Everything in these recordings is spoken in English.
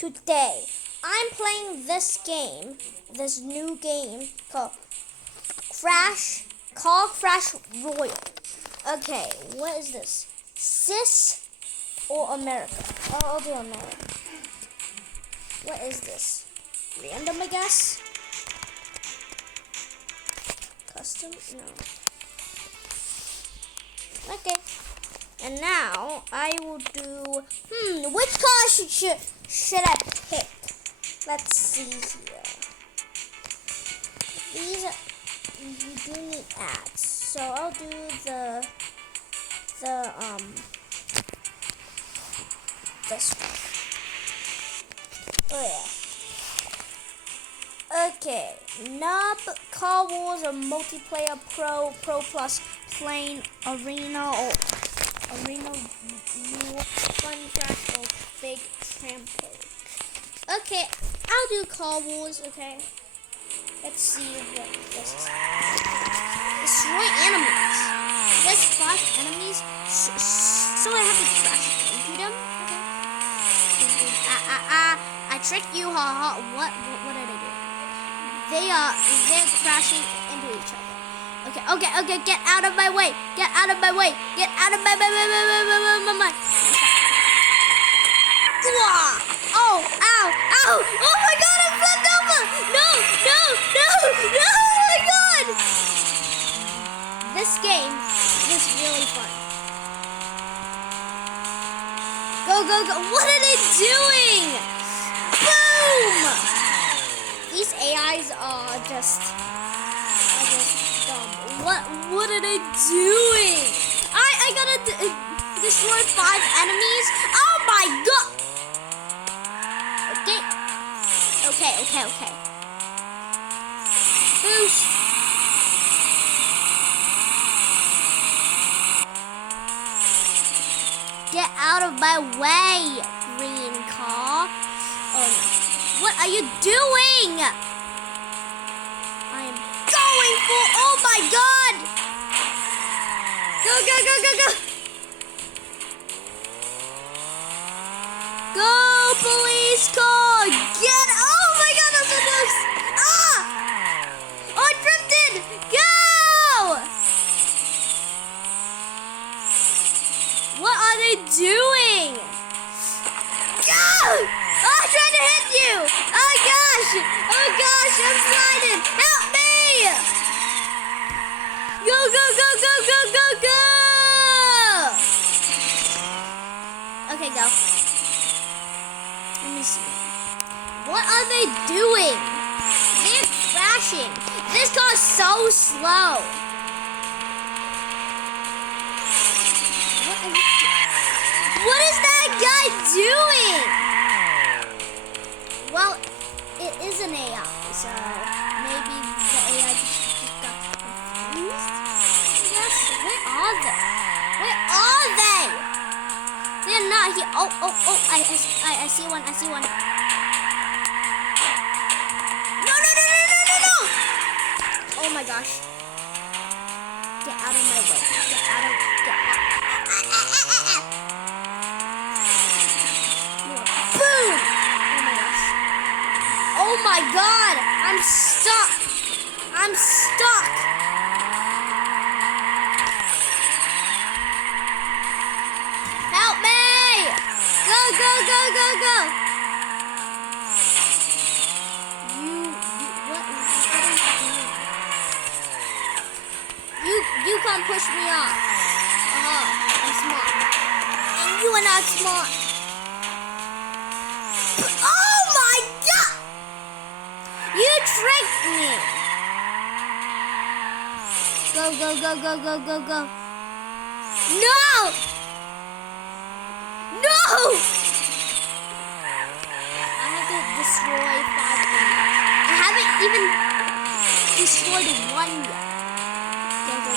Today, I'm playing this game, this new game called Crash Royale. Okay, what is this? Sis or America? Oh, I'll do America. What is this? Random, I guess? Custom? No. Okay. And now I will do. Which car should I pick? Let's see here. These you do need ads, so I'll do this one. Oh yeah. Okay. Nub Car Wars or multiplayer Pro Plus Plane Arena or Arena War Fun Crash or Big Trampo. Okay, I'll do Car Wars, okay? Let's see what this is. Destroy enemies. There's 5 enemies, so I have to crash into them, okay? I tricked you, haha. What did I do? They're crashing into each other. Okay, get out of my way. Get out of my way. Get out of my way. Oh, ow. Oh my god, I flipped over. No. Oh my god. This game is really fun. Go. What are they doing? Boom. These AIs are just dumb. What are they doing? I gotta destroy 5 enemies. Oh my god. Okay. Boost. Get out of my way, green car. Oh no. What are you doing? I am going for. Oh my god. Go. Go, police car. Get. Oh my god, that's so close. Oh, I drifted. Go. What are they doing? Go. Oh, I tried to hit you. Oh gosh, I'm sliding. Help me. Go. Okay, go. Let me see. What are they doing? They're crashing. This car is so slow. What is that guy doing? Well, it is an AI, so maybe the AI just got confused. Yes, where are they? They're not here. Oh, I see one. No. Oh my gosh. Get out of my way. Get out. Boom! Oh my god! I'm stuck! Help me! Go! You can't push me off. I'm smart. And you are not smart. Oh my god! You tricked me. Go. No! I have to destroy 5 enemies. I haven't even destroyed 1 yet. Go. That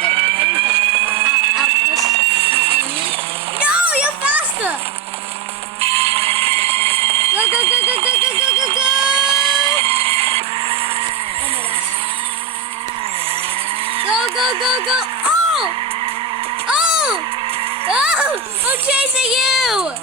didn't bring that. I'll push my enemy. No, you're faster. Go. Oh my gosh. Go. Oh! I'm chasing you.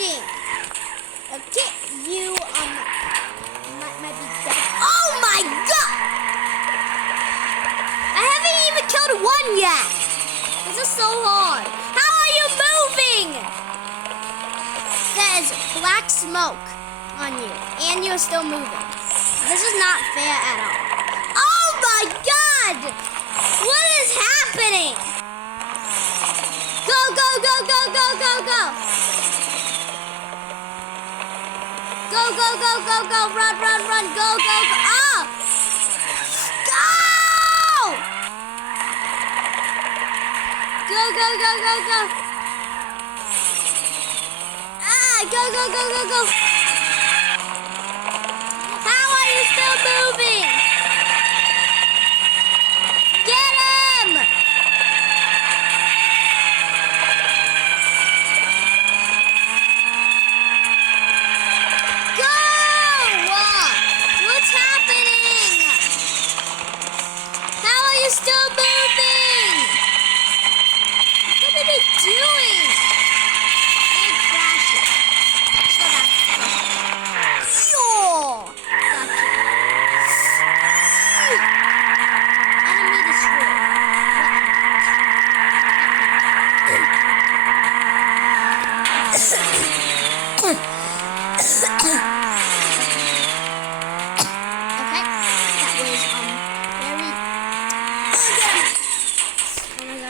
crashing. Okay, you might be dead. Oh my god! I haven't even killed one yet. This is so hard. How are you moving? There's black smoke on you, and you're still moving. This is not fair at all. Oh my god! What is happening? Go, go, go, go, go, go, go! Go, go, go, go, go! Run, run, run! Go, go, go! Oh! Go! Go, go, go, go, go! Ah! Go, go, go, go, go! How are you still moving? Get him! Go! What's happening? How are you still moving? What are they doing? They're crashing. Slow down. Gotcha. Enemy destroyed. Okay, that was very.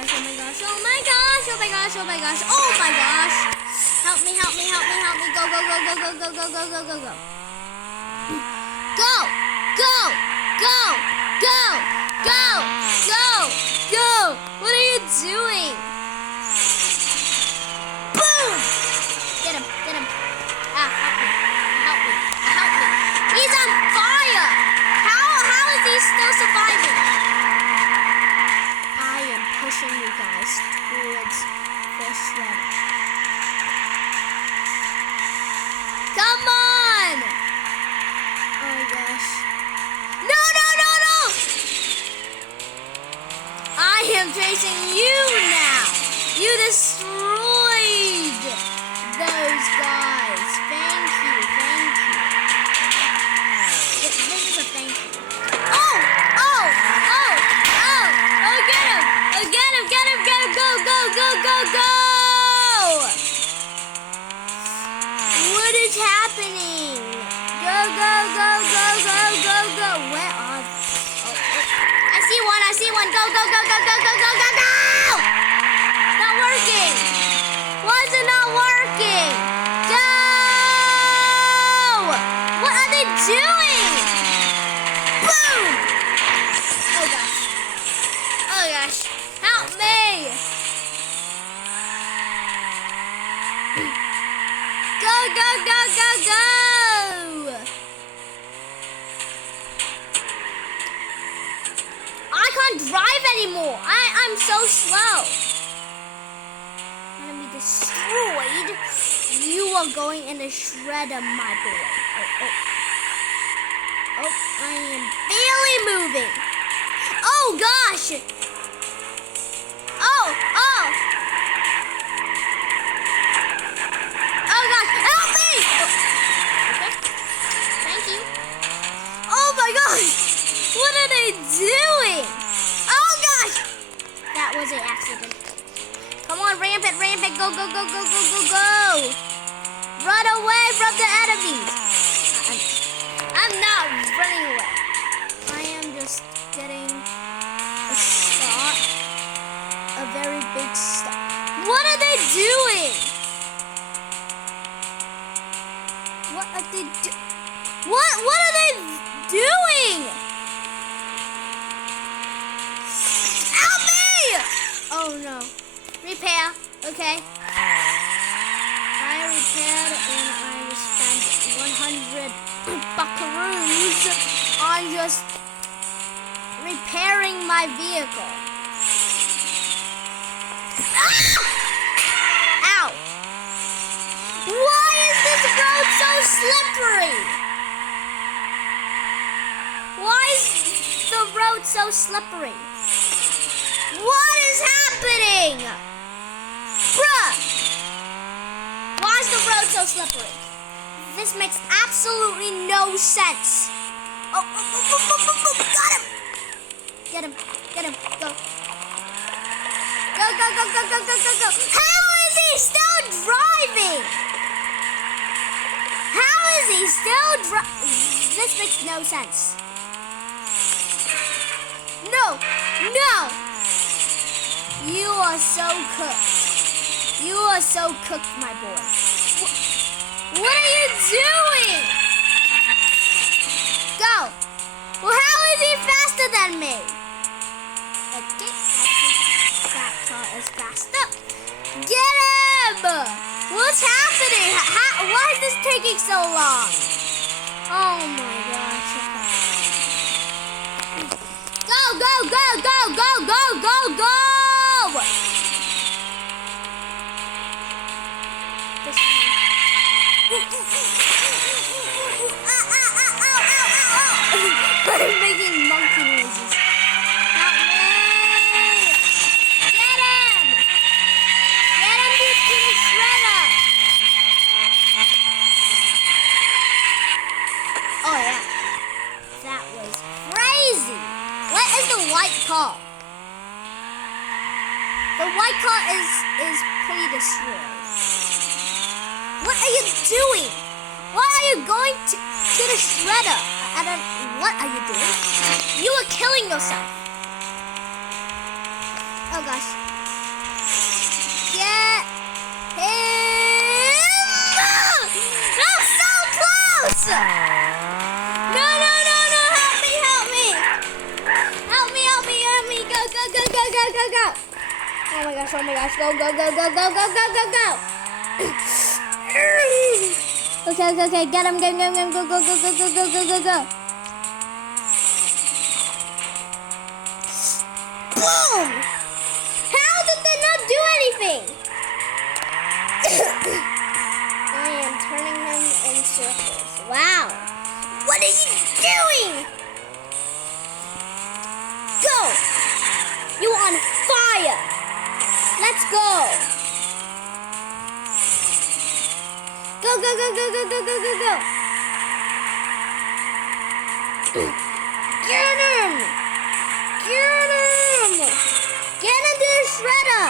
Oh my gosh! Oh my gosh! Oh my gosh! Oh my gosh! Oh my gosh! Help me! Help me! Help me! Help me! Go! Go! Go! Go! Go! Go! Go! Go! Go! Go! Go! Go! Go! Go! Go! Go! Go! Go! What are you doing? Boom! Get him! Get him! Ah! Help me! Help me! Help me! He's on fire! How is he still surviving? I am pushing you guys towards the shredder. Come on! Oh my gosh. No, no, no, no! I am chasing you now. You destroyed those guys. Thank you, thank you. This is a thank you. Oh, oh, oh, oh, oh, get him. Oh, get him, get him, get him. Go, go, go, go, go. What is happening? Go, go, go, go, go, go, go. Where are they? Oh, oh. I see one. Go, go, go, go, go, go, go, go, go. Not working. Why is it not working? Go! What are they doing? Boom! Oh gosh. Oh gosh. Help me! Go, go, go, go, go! I can't drive anymore. I'm so slow. I'm gonna be destroyed. You are going in the shredder, my boy. Oh, I am barely moving. Oh gosh. Oh. Oh gosh, help me! Okay. Thank you. Oh my gosh. What are they doing? Oh gosh. That was an accident. Come on, rampant, go, go, go, go, go, go, go! Run away from the enemies! I'm not running away. I am just getting a start, a very big start. What are they doing? What are they doing? What are they doing? Help me! Oh no. Repair, okay. I repaired and I spent 100 buckaroos on just repairing my vehicle. Ah! Ow! Why is this road so slippery? Why is the road so slippery? What is happening? Bruh! Why is the road so so slippery. This makes absolutely no sense. Oh, got him! Get him, go. Go. How is he still driving? How is he still driving? This makes no sense. No! You are so cooked. You are so cooked, my boy. What are you doing? Go. Well, how is he faster than me? Okay, that car is faster. Get him! What's happening? Why is this taking so long? Oh my gosh. Go! I'm making monkey noises. Help me! Get him! Get him to the shredder! Oh yeah, that was crazy. What is the white car? The white car is pretty destroyed. What are you doing? Why are you going to the shredder? What are you doing? You are killing yourself. Oh gosh. Get him! I'm so close! No! Help me! Go! Oh my gosh, go! Okay, get him, go. Boom! How did they not do anything? I am turning him in circles. Wow! What are you doing? Go! You are on fire! Let's go! Go! Get him! Get into the shredder!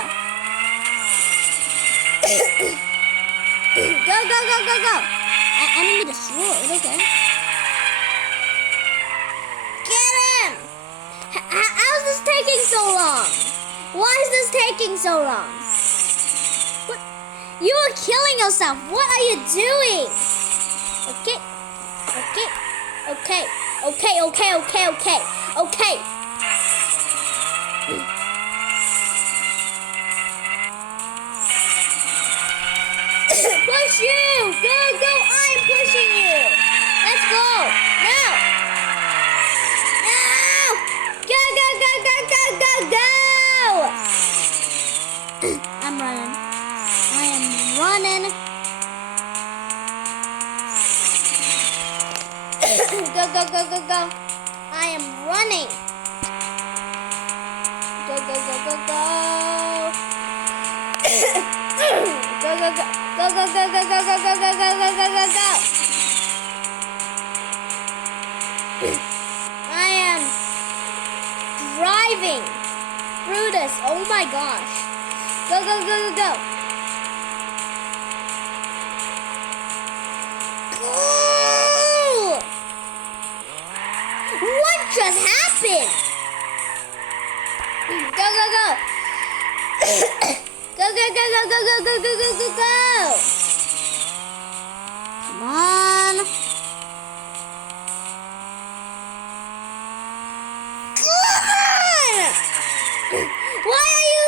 Go! Enemy destroyed, okay. Get him! How is this taking so long? Why is this taking so long? What? You are killing yourself. What are you doing? Okay. Push you! Go! I'm pushing you! Let's go! Now! Go! I'm running. I am running. Go. I am running. Go. Go. I am driving through this. Oh my gosh. Go. Ooh! What just happened? Go. Go. Come on. Why are you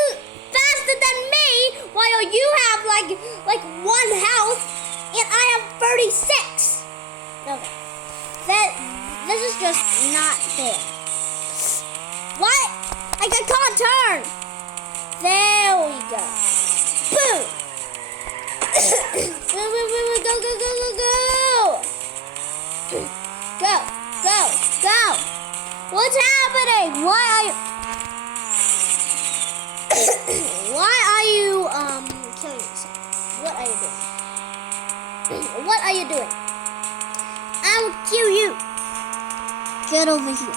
faster than me while you have like 1 health and I have 36? Okay. This is just not fair. What? I can't turn. There we go. Boom. Go. What's happening? Why are you killing yourself? What are you doing? What are you doing? I'll kill you. Get over here.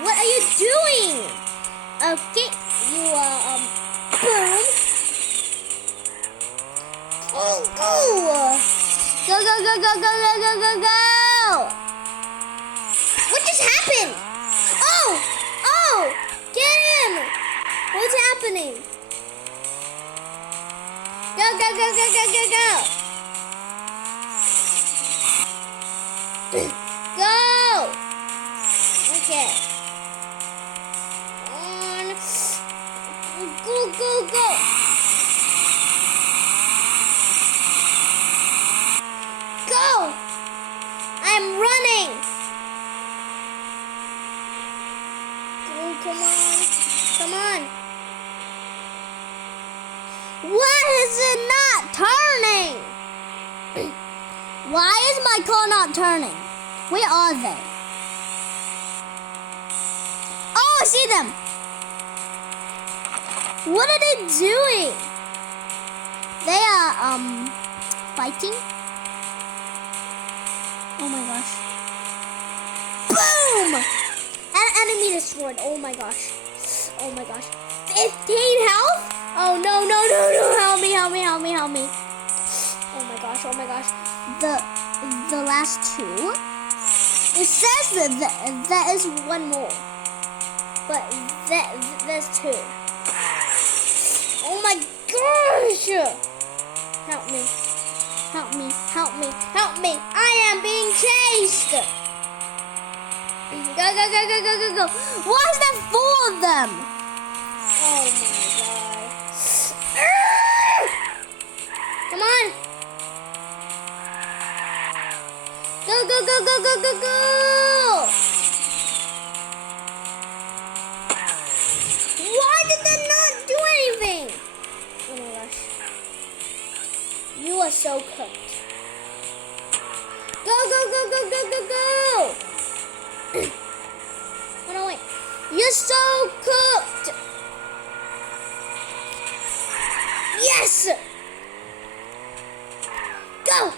What are you doing? Okay, you boom. Oh, go. Go, go, go, go, go, go, go, go, go. What just happened? Oh, get him. What's happening? Go, go, go, go, go, go, go. Go. Okay. On. Go, go, go. Go. I'm running. Oh, come on. Come on. Why is it not turning? Why is my car not turning? Where are they? Oh, I see them. What are they doing? They are, fighting. Oh my gosh. Boom! An enemy destroyed. Oh my gosh. Oh my gosh. 15 health? Oh no, no, no, no. Help me, help me, help me, help me. Oh my gosh, oh my gosh. The last two. It says that there is one more. But there's two. Oh my gosh! Help me. Help me, help me, help me. I am being chased. Go, go, go, go, go, go, go. Why is there 4 of them? Oh my god. Come on. Go, go, go, go, go, go, go. Why did they not do anything? Oh my gosh. You are so cooked. Go, go, go, go, go, go, go. Oh no, wait. You're so cooked. Yes. Go.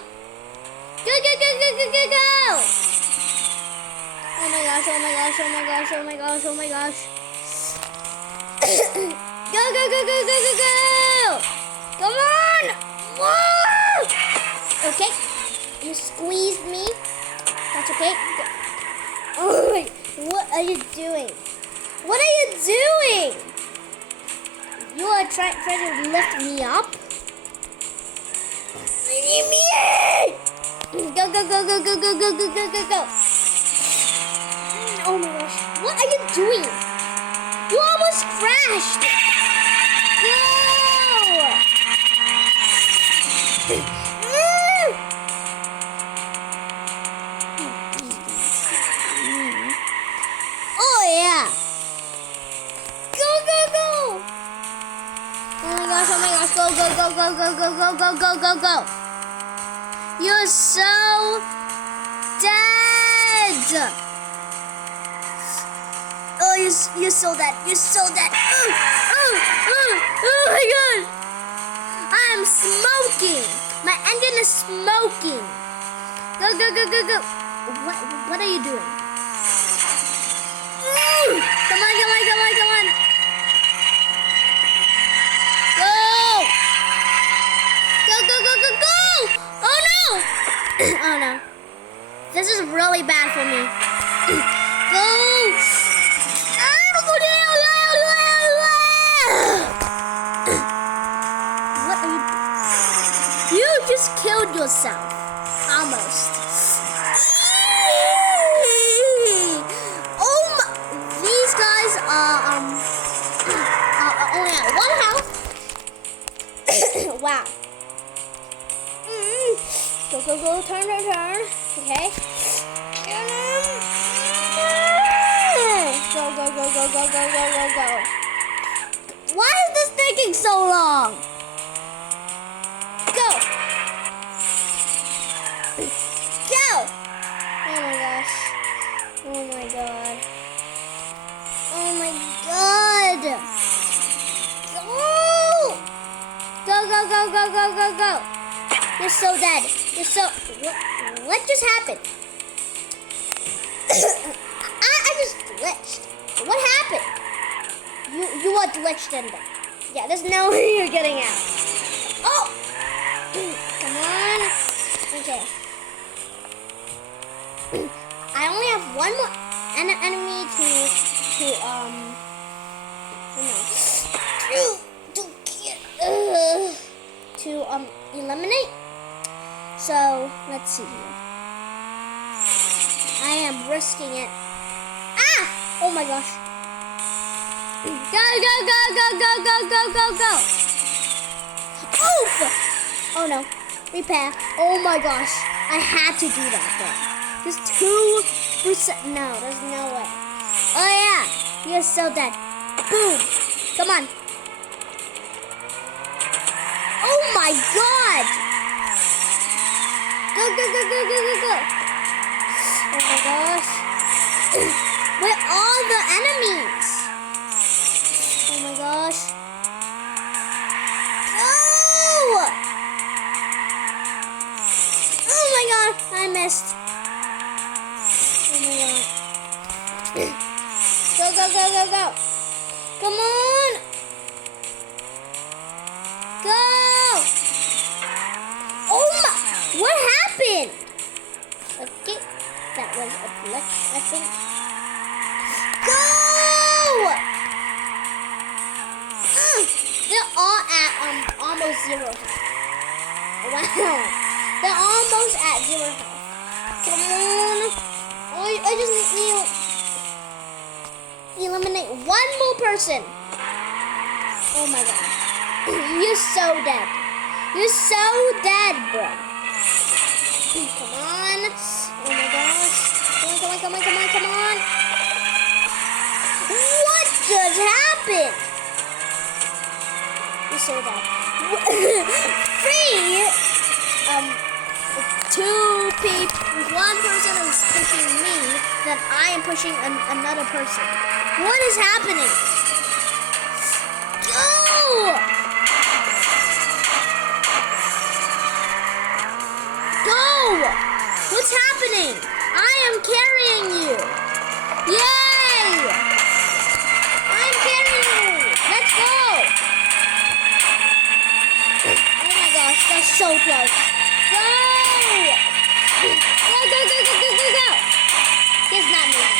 Go, go, go, go, go, go, go. Oh my gosh, oh my gosh, oh my gosh, oh my gosh, oh my gosh. Go, go, go, go, go, go, go. Come on. Whoa. Okay. You squeezed me. That's okay. Oh, wait. What are you doing? What are you doing? You are trying to lift me up? Leave me in! Go, go, go, go, go, go, go, go, go, go, go. Oh my gosh. What are you doing? You almost crashed. Go! Oh yeah. Go, go, go. Oh my gosh, oh my gosh. Go, go, go, go, go, go, go, go, go, go, go. You're so dead. Oh, you're so dead. You're so dead. Oh my god. I'm smoking. My engine is smoking. Go, go, go, go, go. What are you doing? Come on, come on, come on, come on. Go. Go, go, go, go, go. Oh no. Oh no. This is really bad for me. Go. What are you doing? You just killed yourself. Almost. Oh my. These guys are, only at 1 health. Wow. Go, go, go. Turn, turn, turn. Okay. Go, go, go, go, go, go, go, go, go. Why is this taking so long? Go. Go. Oh my gosh. Oh my god. Oh my god. Go. Go, go, go, go, go, go, go. You're so dead. You're so... What just happened? I just glitched. What happened? You are glitched in there. Yeah, there's no way you're getting out. Oh! Come on. Okay. I only have one more enemy to eliminate. So let's see here. I am risking it. Ah! Oh my gosh. Go, go, go, go, go, go, go, go, go. Oof! Oh no. Repair. Oh my gosh. I had to do that though. There's 2%. No, there's no way. Oh yeah. You're so dead. Boom. Come on. Oh my god. Go, go, go, go, go, go, go. Oh my gosh. Where are all the enemies? Oh my gosh. Oh! Oh my god, I missed. Oh my god. Go, go, go, go, go. Come on. Go. Oh my, what happened? Okay, that was a glitch, I think. Go! They're all at almost 0 health. Wow. They're almost at 0 health. Come on. I just need to eliminate one more person. Oh my god. You're so dead. You're so dead, bro. Come on. Oh my gosh. Come on, come on, come on, come on. What just happened? You're so dead. 2 people, 1 person is pushing me, then I am pushing another person. What is happening? Go! Go! What's happening? I am carrying you. Yay! I'm carrying you. Let's go. Oh my gosh, that's so close. Go! Go, go, go, go, go, go, go. He's not moving.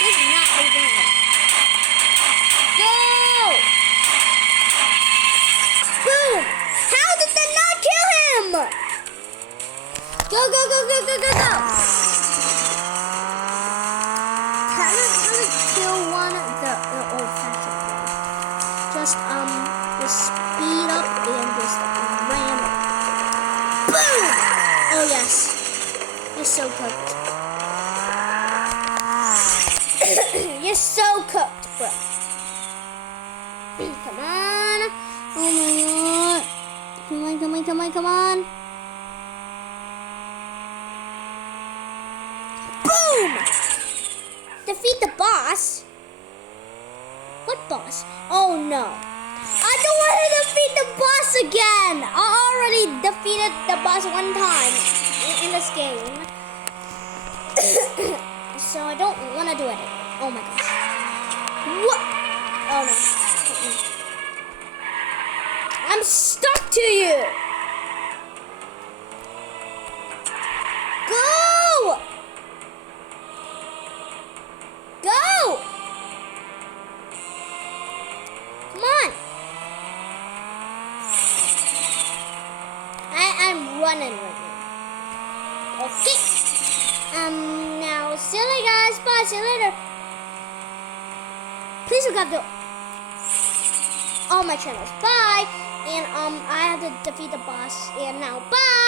He's not moving at all. Go! Boom! How did that not kill him? Go, go, go, go, go, go, go! How to kill one the old-fashioned way? Just speed up and just ram it. Boom! Oh yes. You're so cooked. You're so cooked, bro. Come on. Oh my god. Come on, come on, come on, come on. Boom! Defeat the boss? What boss? Oh no. I don't want to defeat the boss again. I already defeated the boss 1 time in this game. So I don't want to do it again. Oh my gosh. What? Oh no. I'm stuck to you. Go! Go! Come on. I'm running right now. Okay. Now, see you later, guys. Bye. See you later. Please subscribe to all my channels. Bye. And I have to defeat the boss. And now, bye.